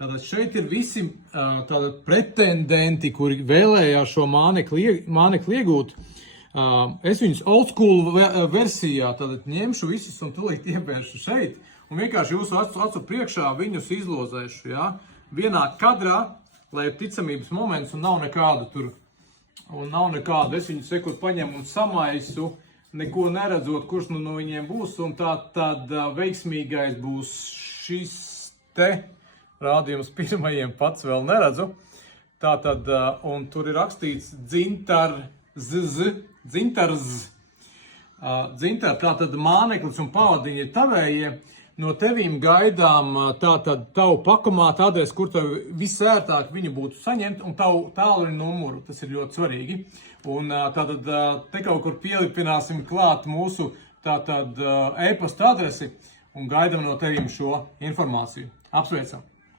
Tātad šeit ir visi tātad pretendenti, kuri vēlējās šo mānekli iegūt. Es viņus old school versijā tātad ņemšu visus un tūlīt iebēršu šeit. Un vienkārši jūsu acu priekšā viņus izlozēšu, ja? Vienā kadrā, lai ir ticamības moments un nav nekādu tur. Un nav nekādu, es viņu sekot paņemu un samaisu, neko neredzot, kurš no viņiem būs. Un tad veiksmīgais būs šis te rādījums pirmajiem, pats vēl neredzu. Tātad, un tur ir rakstīts Dzintar, tātad māneklis un pavadiņi ir tavējie. No tevīm gaidām tātad tavu pakomātu adresi, kur tev visērtāk viņu būtu saņemt, un tavu tālruņa numuru. Tas ir ļoti svarīgi. Un tātad te kaut kur pielipināsim klāt mūsu tātad e-pasta adresi un gaidam no tevīm šo informāciju. Apsveicam!